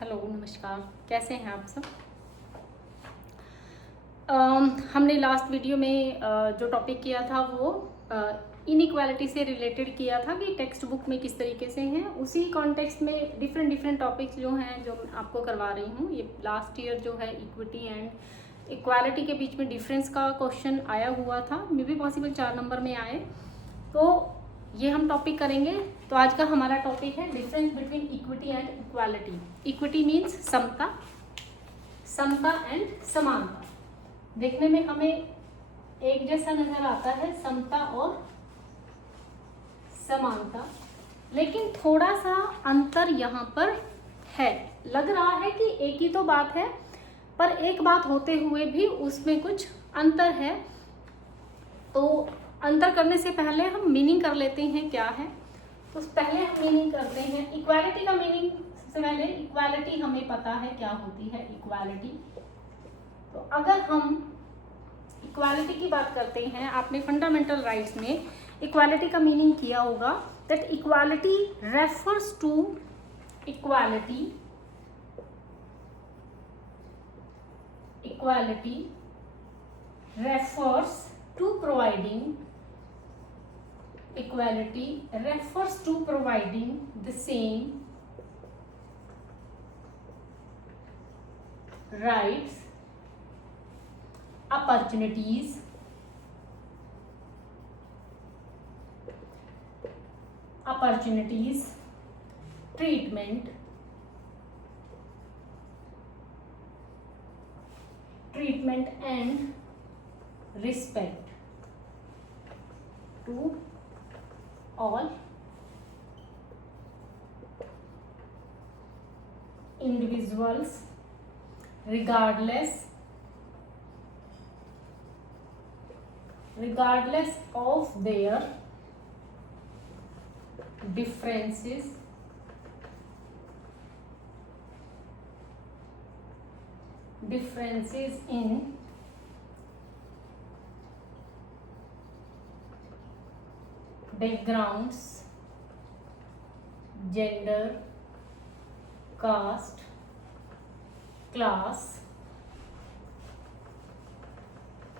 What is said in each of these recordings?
Hello नमस्कार, कैसे हैं आप सब। हमने लास्ट वीडियो में जो टॉपिक किया था वो इनइक्वालिटी से रिलेटेड किया था कि टेक्स्ट बुक में किस तरीके से हैं। उसी कॉन्टेक्स्ट में डिफरेंट टॉपिक्स जो हैं जो आपको करवा रही हूँ। ये लास्ट ईयर जो है इक्विटी एंड इक्वालिटी के बीच में डिफरेंस का क्वेश्चन आया हुआ था, मे बी पॉसिबल 4 नंबर में आए, तो ये हम टॉपिक करेंगे। तो आज का हमारा टॉपिक है difference between equity and equality. Equity means समता, समता एंड समानता। देखने में हमें एक जैसा नजर आता है समता और समानता, लेकिन थोड़ा सा अंतर यहाँ पर है। लग रहा है कि एक ही तो बात है, पर एक बात होते हुए भी उसमें कुछ अंतर है। तो अंतर करने से पहले हम मीनिंग कर लेते हैं क्या है। तो पहले हम मीनिंग करते हैं इक्वालिटी का मीनिंग। सबसे पहले इक्वालिटी हमें पता है क्या होती है इक्वालिटी। तो अगर हम इक्वालिटी की बात करते हैं, आपने फंडामेंटल राइट्स में इक्वालिटी का मीनिंग किया होगा that equality refers to equality refers to providing the same rights, opportunities, treatment and respect to all individuals regardless of their differences in backgrounds, gender, caste, class,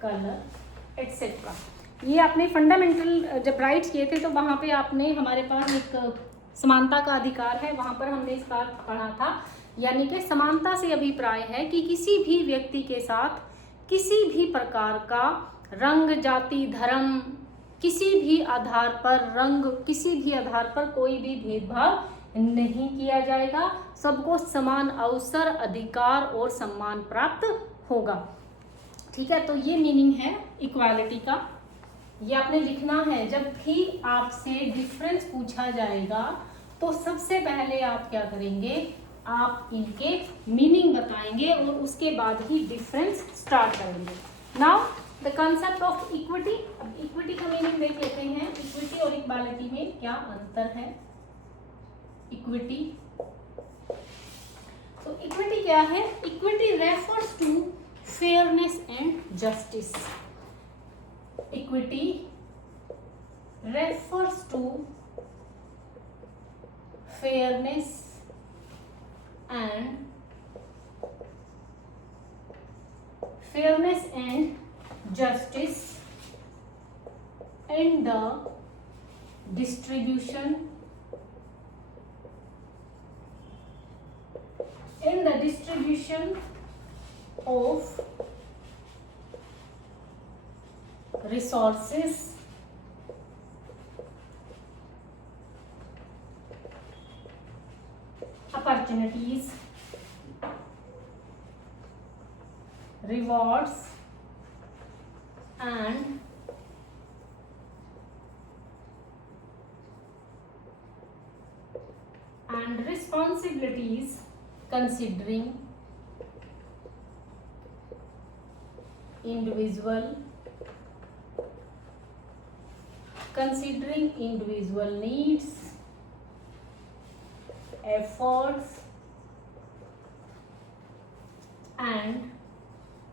colour etcetera. ये आपने fundamental जब rights किए थे तो वहाँ पे आपने हमारे पास एक समानता का अधिकार है, वहाँ पर हमने इसका पढ़ा था। यानी कि समानता से अभिप्राय है कि किसी भी व्यक्ति के साथ किसी भी प्रकार का रंग, जाति, धर्म, किसी भी आधार पर कोई भी भेदभाव नहीं किया जाएगा। सबको समान अवसर, अधिकार और सम्मान प्राप्त होगा। ठीक है, तो ये मीनिंग है इक्वालिटी का। ये आपने लिखना है। जब भी आपसे डिफरेंस पूछा जाएगा तो सबसे पहले आप क्या करेंगे, आप इनके मीनिंग बताएंगे और उसके बाद ही डिफरेंस स्टार्ट करेंगे। Now the concept of equity. अब इक्विटी का मीनिंग देख लेते हैं। इक्विटी और इक्वालिटी में क्या अंतर है। इक्विटी, तो इक्विटी क्या है। Equity refers to fairness and justice. Equity refers to fairness and justice in the distribution of resources, opportunities, rewards and responsibilities considering individual needs, efforts and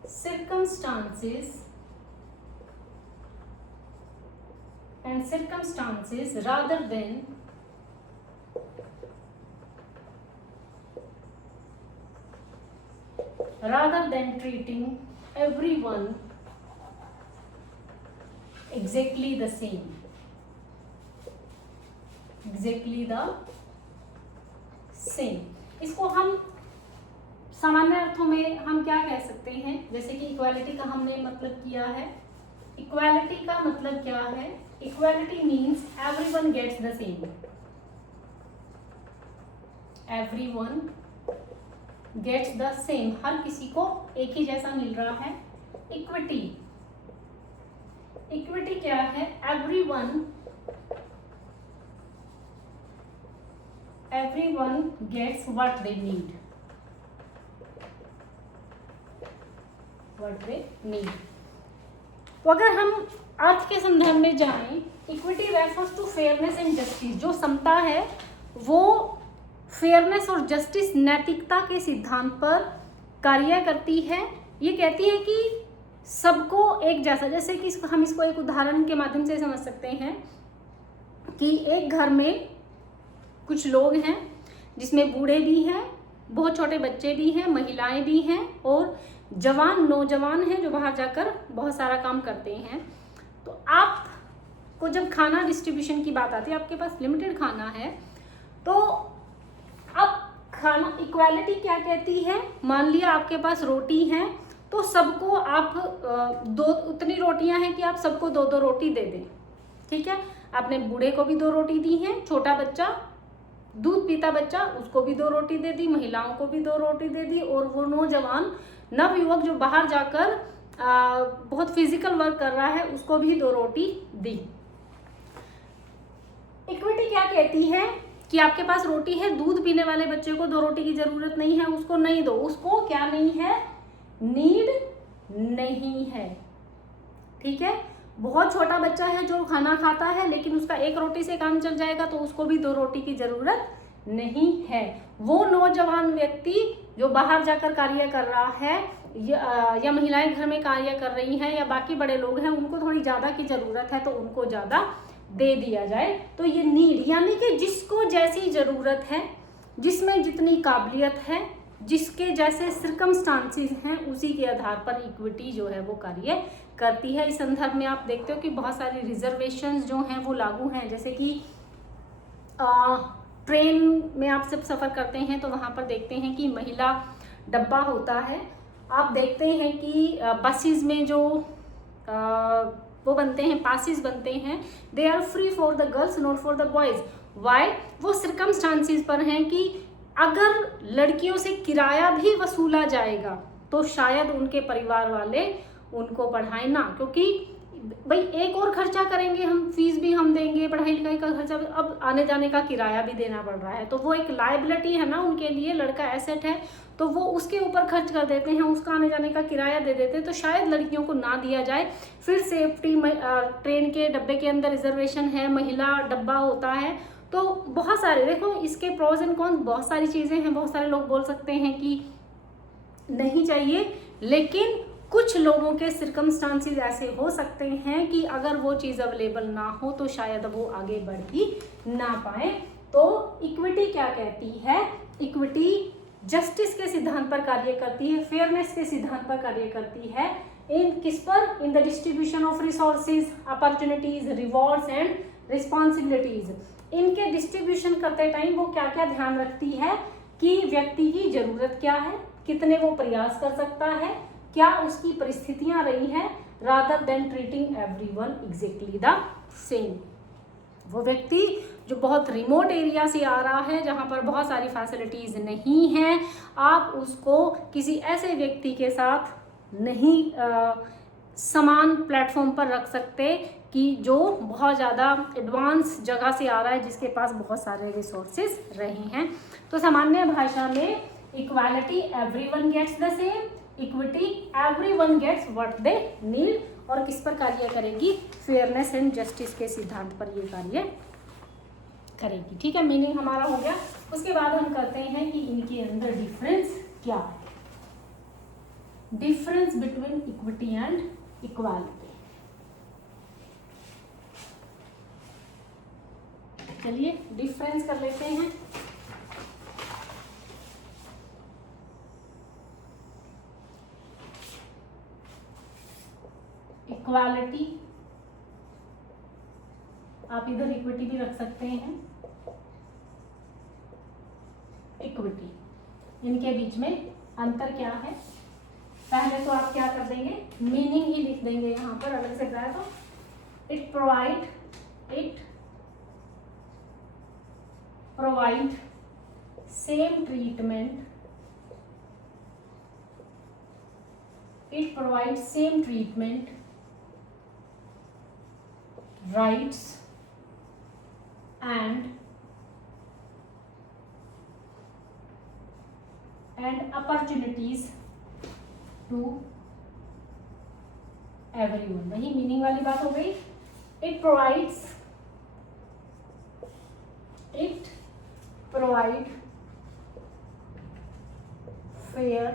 circumstances rather than rather than treating everyone exactly the same, exactly the same। इसको हम सामान्य अर्थों में हम क्या कह सकते हैं, जैसे कि इक्वालिटी का हमने मतलब किया है। इक्वालिटी का मतलब क्या है? Equality means everyone gets the same, everyone gets the same, हर किसी को एक ही जैसा मिल रहा है। इक्विटी, इक्विटी क्या है? everyone gets what they need, what they need। तो अगर हम अर्थ के संदर्भ में जाएं, equity refers to fairness and justice. जो समता है वो फेयरनेस और जस्टिस, नैतिकता के सिद्धांत पर कार्य करती है। ये कहती है कि सबको एक जैसा, जैसे कि हम इसको एक उदाहरण के माध्यम से समझ सकते हैं कि एक घर में कुछ लोग हैं जिसमें बूढ़े भी हैं, बहुत छोटे बच्चे भी हैं, महिलाएं भी हैं और जवान नौजवान हैं जो बाहर जाकर बहुत सारा काम करते हैं। तो आपको जब खाना डिस्ट्रीब्यूशन की बात आती है, आपके पास लिमिटेड खाना है, तो अब खाना इक्वालिटी क्या कहती है? मान लिया आपके पास रोटी है तो सबको आप दो, उतनी रोटियां हैं कि आप सबको दो दो रोटी दे दें, ठीक है। आपने बूढ़े को भी 2 रोटी दी है, छोटा बच्चा, दूध पीता बच्चा, उसको भी 2 रोटी दे दी, महिलाओं को भी 2 रोटी दे दी, और वो नौजवान नवयुवक जो बाहर जाकर बहुत फिजिकल वर्क कर रहा है उसको भी 2 रोटी दी। इक्विटी क्या कहती है कि आपके पास रोटी है, दूध पीने वाले बच्चे को 2 रोटी की जरूरत नहीं है, उसको नहीं दो, उसको क्या नहीं है? नीड नहीं है, ठीक है। बहुत छोटा बच्चा है जो खाना खाता है लेकिन उसका 1 रोटी से काम चल जाएगा तो उसको भी 2 रोटी की जरूरत नहीं है। वो नौजवान व्यक्ति जो बाहर जाकर कार्य कर रहा है या महिलाएं घर में कार्य कर रही हैं या बाकी बड़े लोग हैं, उनको थोड़ी ज़्यादा की ज़रूरत है तो उनको ज़्यादा दे दिया जाए। तो ये नीड, यानी कि जिसको जैसी ज़रूरत है, जिसमें जितनी काबिलियत है, जिसके जैसे सर्कमस्टांसेस हैं, उसी के आधार पर इक्विटी जो है वो कार्य करती है। इस संदर्भ में आप देखते हो कि बहुत सारी रिजर्वेशंस जो हैं वो लागू हैं, जैसे कि ट्रेन में आप सब सफ़र करते हैं तो वहाँ पर देखते हैं कि महिला डब्बा होता है। आप देखते हैं कि बसेस में जो वो बनते हैं, पासिस बनते हैं, they are free for the girls not for the boys. Why? वो सर्कमस्टांसेस पर हैं कि अगर लड़कियों से किराया भी वसूला जाएगा तो शायद उनके परिवार वाले उनको पढ़ाएं ना, क्योंकि भाई एक और खर्चा करेंगे हम, फीस भी हम देंगे, पढ़ाई लिखाई का खर्चा, अब आने जाने का किराया भी देना पड़ रहा है, तो वो एक लायबिलिटी है ना उनके लिए। लड़का एसेट है तो वो उसके ऊपर खर्च कर देते हैं, उसका आने जाने का किराया दे देते हैं, तो शायद लड़कियों को ना दिया जाए। फिर सेफ्टी, ट्रेन के डब्बे के अंदर रिजर्वेशन है, महिला डब्बा होता है, तो बहुत सारे, देखो इसके प्रोज एंड कॉन्स, बहुत सारी चीज़ें हैं। बहुत सारे लोग बोल सकते हैं कि नहीं चाहिए, लेकिन कुछ लोगों के सर्कमस्टांसेस ऐसे हो सकते हैं कि अगर वो चीज़ अवेलेबल ना हो तो शायद वो आगे बढ़ ही ना पाए। तो इक्विटी क्या कहती है? इक्विटी जस्टिस के सिद्धांत पर कार्य करती है, फेयरनेस के सिद्धांत पर कार्य करती है। इन किस पर? In the distribution of resources, opportunities, rewards and responsibilities. इनके डिस्ट्रीब्यूशन करते टाइम वो क्या क्या ध्यान रखती है कि व्यक्ति की जरूरत क्या है, कितने वो प्रयास कर सकता है, क्या उसकी परिस्थितियां रही हैं, rather than treating everyone exactly the same. वो व्यक्ति जो बहुत रिमोट एरिया से आ रहा है, जहाँ पर बहुत सारी फैसिलिटीज़ नहीं हैं, आप उसको किसी ऐसे व्यक्ति के साथ नहीं समान प्लेटफॉर्म पर रख सकते कि जो बहुत ज़्यादा एडवांस जगह से आ रहा है, जिसके पास बहुत सारे रिसोर्सेज रहे हैं। तो सामान्य भाषा में equality, everyone gets the same, equity, everyone gets what they need, और किस पर कार्य करेगी? फेयरनेस एंड जस्टिस के सिद्धांत पर ये कार्य करेगी। ठीक है, मीनिंग हमारा हो गया। उसके बाद हम कहते हैं कि इनके अंदर डिफरेंस क्या है। Difference between equity and equality. चलिए डिफरेंस कर लेते हैं। इक्वालिटी, आप इधर इक्विटी भी रख सकते हैं, इक्विटी, इनके बीच में अंतर क्या है? पहले तो आप क्या कर देंगे, मीनिंग ही लिख देंगे यहाँ पर, अलग से बताया तो it provide same treatment, it provides same treatment, rights and opportunities to everyone। वही मीनिंग वाली बात हो गई। it provides fair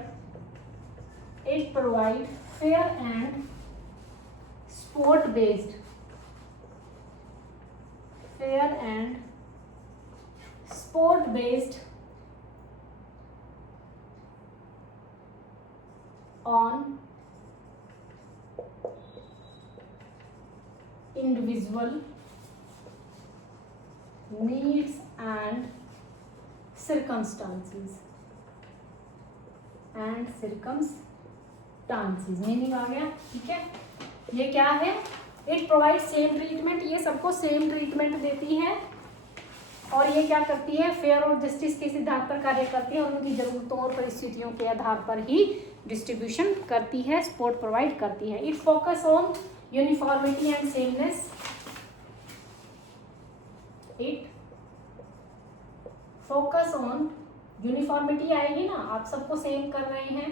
and sport based on individual needs and circumstances meaning आ गया, ठीक है। ये क्या है, इट प्रोवाइड सेम ट्रीटमेंट, ये सबको सेम ट्रीटमेंट देती है, और ये क्या करती है, फेयर और जस्टिस के सिद्धांत पर कार्य करती है और उनकी जरूरतों और परिस्थितियों के आधार पर ही डिस्ट्रीब्यूशन करती है, सपोर्ट प्रोवाइड करती है। It focus on uniformity and sameness, it focus on uniformity आएगी ना, आप सबको सेम कर रहे हैं,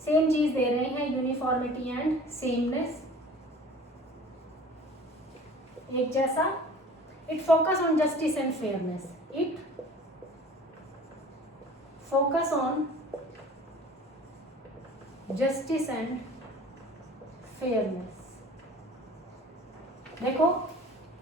सेम चीज दे रहे हैं, यूनिफॉर्मिटी एंड सेमनेस, एक जैसा। It focus on justice and fairness, it focus on justice and fairness. देखो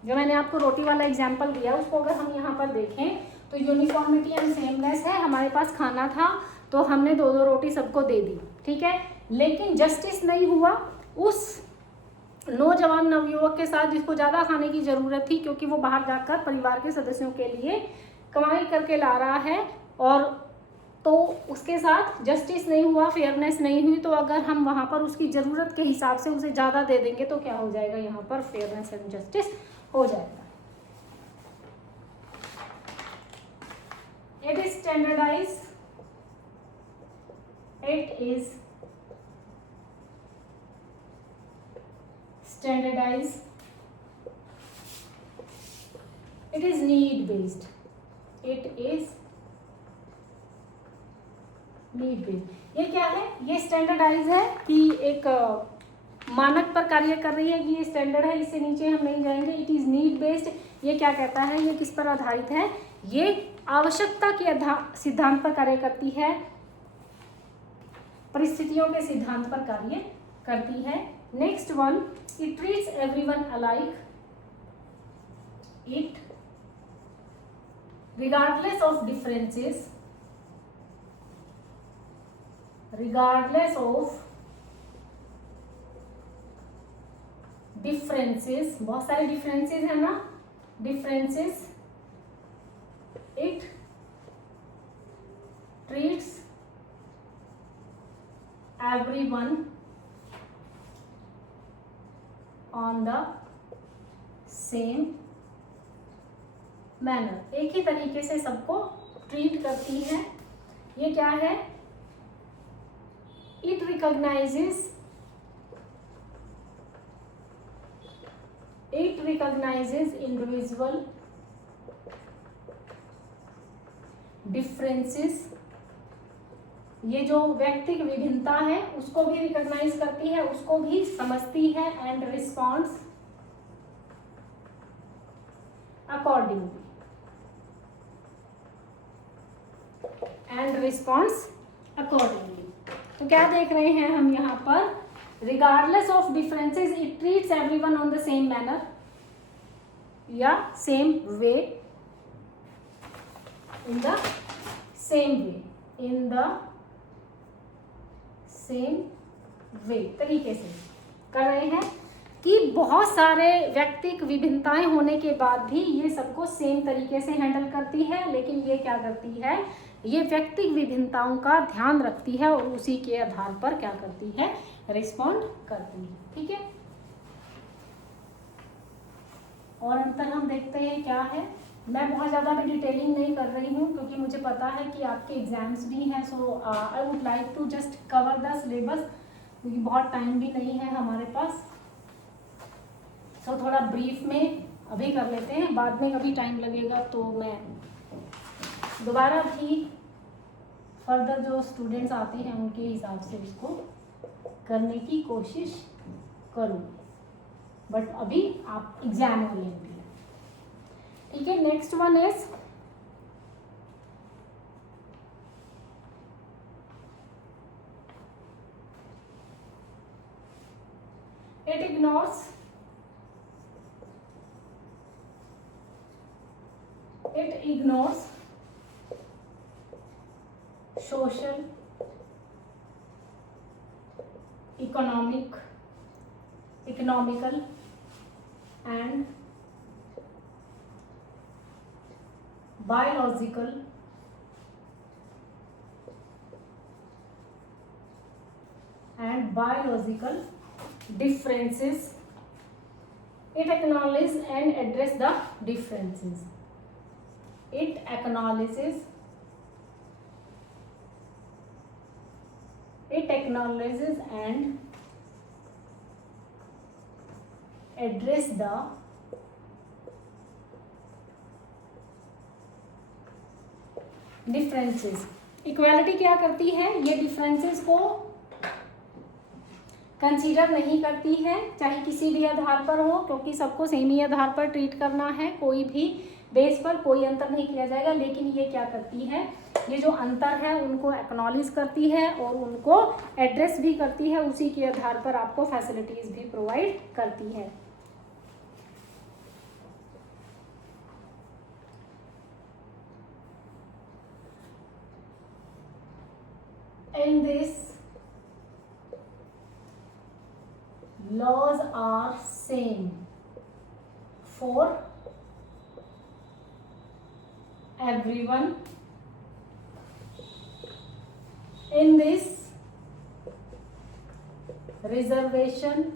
जो मैंने आपको रोटी वाला एग्जाम्पल दिया, उसको अगर हम यहाँ पर देखें तो यूनिफॉर्मिटी एंड सेमनेस है, हमारे पास खाना था तो हमने 2-2 रोटी सबको दे दी, ठीक है, लेकिन जस्टिस नहीं हुआ उस नौजवान नवयुवक के साथ जिसको ज़्यादा खाने की ज़रूरत थी, क्योंकि वो बाहर जाकर परिवार के सदस्यों के लिए कमाई करके ला रहा है, और तो उसके साथ जस्टिस नहीं हुआ, फेयरनेस नहीं हुई। तो अगर हम वहाँ पर उसकी ज़रूरत के हिसाब से उसे ज़्यादा दे देंगे तो क्या हो जाएगा, यहाँ पर फेयरनेस एंड जस्टिस हो जाएगा। It is standardized, it is need based, ये क्या है, ये स्टैंडर्डाइज है कि एक मानक पर कार्य कर रही है कि ये स्टैंडर्ड है, इससे नीचे हम नहीं जाएंगे। इट इज नीड बेस्ड, ये क्या कहता है, ये किस पर आधारित है, ये आवश्यकता के सिद्धांत पर कार्य करती है, परिस्थितियों के सिद्धांत पर कार्य करती है। Next one, it treats everyone alike, it regardless of differences, बहुत सारे डिफरेंसेस है ना, differences, it treats everyone on the same manner, एक ही तरीके से सबको ट्रीट करती है। ये क्या है, इट रिकॉग्नाइजेस इंडिविजुअल डिफरेंसेस, ये जो व्यक्तिक विभिन्नता है उसको भी रिकॉग्नाइज करती है, उसको भी समझती है, एंड रिस्पॉन्स अकॉर्डिंगली। तो क्या देख रहे हैं हम यहाँ पर, regardless of differences it treats everyone on the same manner या same way, in the same way तरीके से कर रहे हैं। कि बहुत सारे व्यक्तिक विभिन्नताएं होने के बाद भी ये सबको सेम तरीके से हैंडल करती है, लेकिन ये क्या करती है, ये व्यक्तिक विभिन्नताओं का ध्यान रखती है और उसी के आधार पर क्या करती है, रिस्पॉन्ड करती है। ठीक है, और अंतर हम देखते हैं क्या है। मैं बहुत ज़्यादा भी डिटेलिंग नहीं कर रही हूँ क्योंकि मुझे पता है कि आपके एग्जाम्स भी हैं, so I would like to just cover the syllabus, क्योंकि बहुत टाइम भी नहीं है हमारे पास। सो थोड़ा ब्रीफ में अभी कर लेते हैं, बाद में कभी टाइम लगेगा तो मैं दोबारा भी फर्दर जो स्टूडेंट्स आते हैं उनके हिसाब से इसको करने की कोशिश करूँगी, बट अभी आप एग्जाम ओरिएंटेड है। ठीक है, next one is it ignores social, economical and biological differences. It acknowledges and address the differences. It acknowledges and address the differences. Equality क्या करती है, ये डिफरेंसेस को कंसीडर नहीं करती है, चाहे किसी भी आधार पर हो, क्योंकि सबको सेम ही आधार पर ट्रीट करना है, कोई भी बेस पर कोई अंतर नहीं किया जाएगा। लेकिन ये क्या करती है, ये जो अंतर है उनको एक्नॉलेज करती है और उनको एड्रेस भी करती है, उसी के आधार पर आपको फैसिलिटीज भी प्रोवाइड करती है। In this, laws are same for everyone. In this reservation,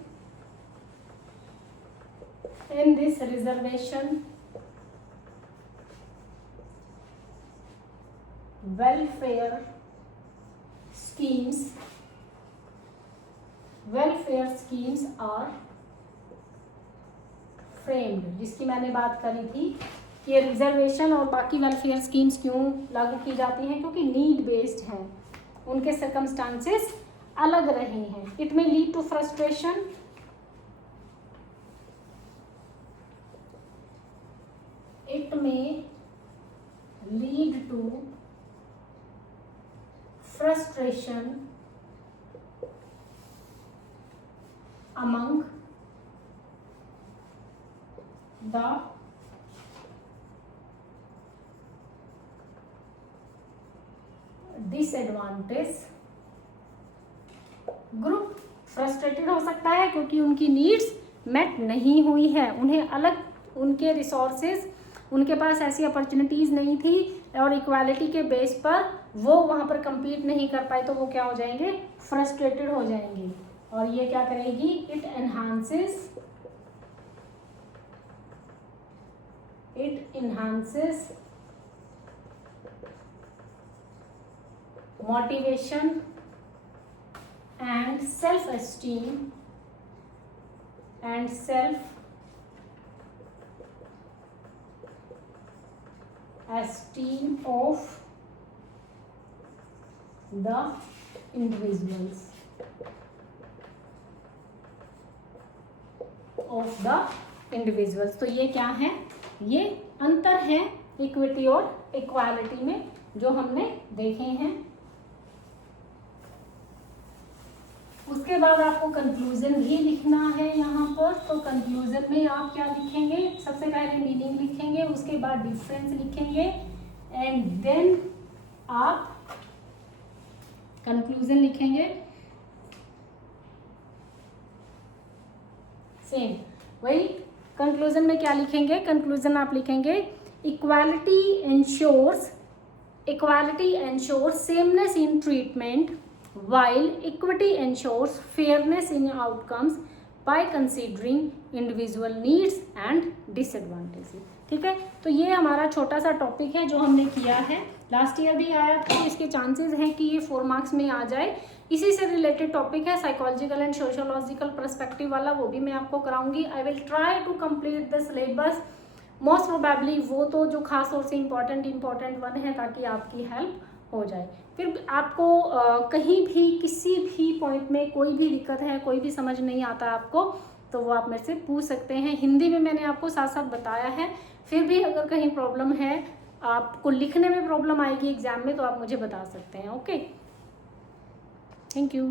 welfare schemes are framed, जिसकी मैंने बात करी थी कि रिजर्वेशन और बाकी वेलफेयर स्कीम्स क्यों लागू की जाती हैं, क्योंकि नीड बेस्ड हैं, उनके सर्कमस्टांसेस अलग रहे हैं। It may lead to frustration, among the disadvantaged group. Frustrated हो सकता है क्योंकि उनकी नीड्स मेट नहीं हुई है, उन्हें अलग उनके रिसोर्सेज, उनके पास ऐसी अपॉर्चुनिटीज़ नहीं थी और इक्वालिटी के बेस पर वो वहाँ पर compete नहीं कर पाए, तो वो क्या हो जाएंगे, फ्रस्ट्रेटेड हो जाएंगे। और ये क्या करेगी, it enhances motivation and self-esteem of the individuals, तो ये क्या है, ये अंतर है इक्विटी और इक्वालिटी में जो हमने देखे हैं। उसके बाद आपको कंक्लूजन भी लिखना है यहाँ पर, तो कंक्लूजन में आप क्या लिखेंगे, सबसे पहले मीनिंग लिखेंगे, उसके बाद डिफरेंस लिखेंगे एंड देन आप कंक्लूजन लिखेंगे। सेम। वही कंक्लूजन में क्या लिखेंगे, कंक्लूजन आप लिखेंगे equality ensures sameness in treatment while equity ensures fairness in outcomes by considering individual needs and disadvantages। ठीक है, तो ये हमारा छोटा सा टॉपिक है जो हमने किया है, लास्ट ईयर भी आया था, इसके चांसेस हैं कि ये 4 मार्क्स में आ जाए। इसी से रिलेटेड टॉपिक है साइकोलॉजिकल एंड सोशियोलॉजिकल पर्सपेक्टिव वाला, वो भी मैं आपको कराऊंगी। I will try to complete the syllabus most probably, वो तो जो खास तौर से इम्पॉर्टेंट वन है, ताकि आपकी हेल्प हो जाए। फिर आपको कहीं भी किसी भी पॉइंट में कोई भी दिक्कत है, कोई भी समझ नहीं आता आपको, तो वो आप मेरे से पूछ सकते हैं। हिंदी में मैंने आपको साथ साथ बताया है, फिर भी अगर कहीं प्रॉब्लम है, आपको लिखने में प्रॉब्लम आएगी एग्जाम में, तो आप मुझे बता सकते हैं। Okay, thank you.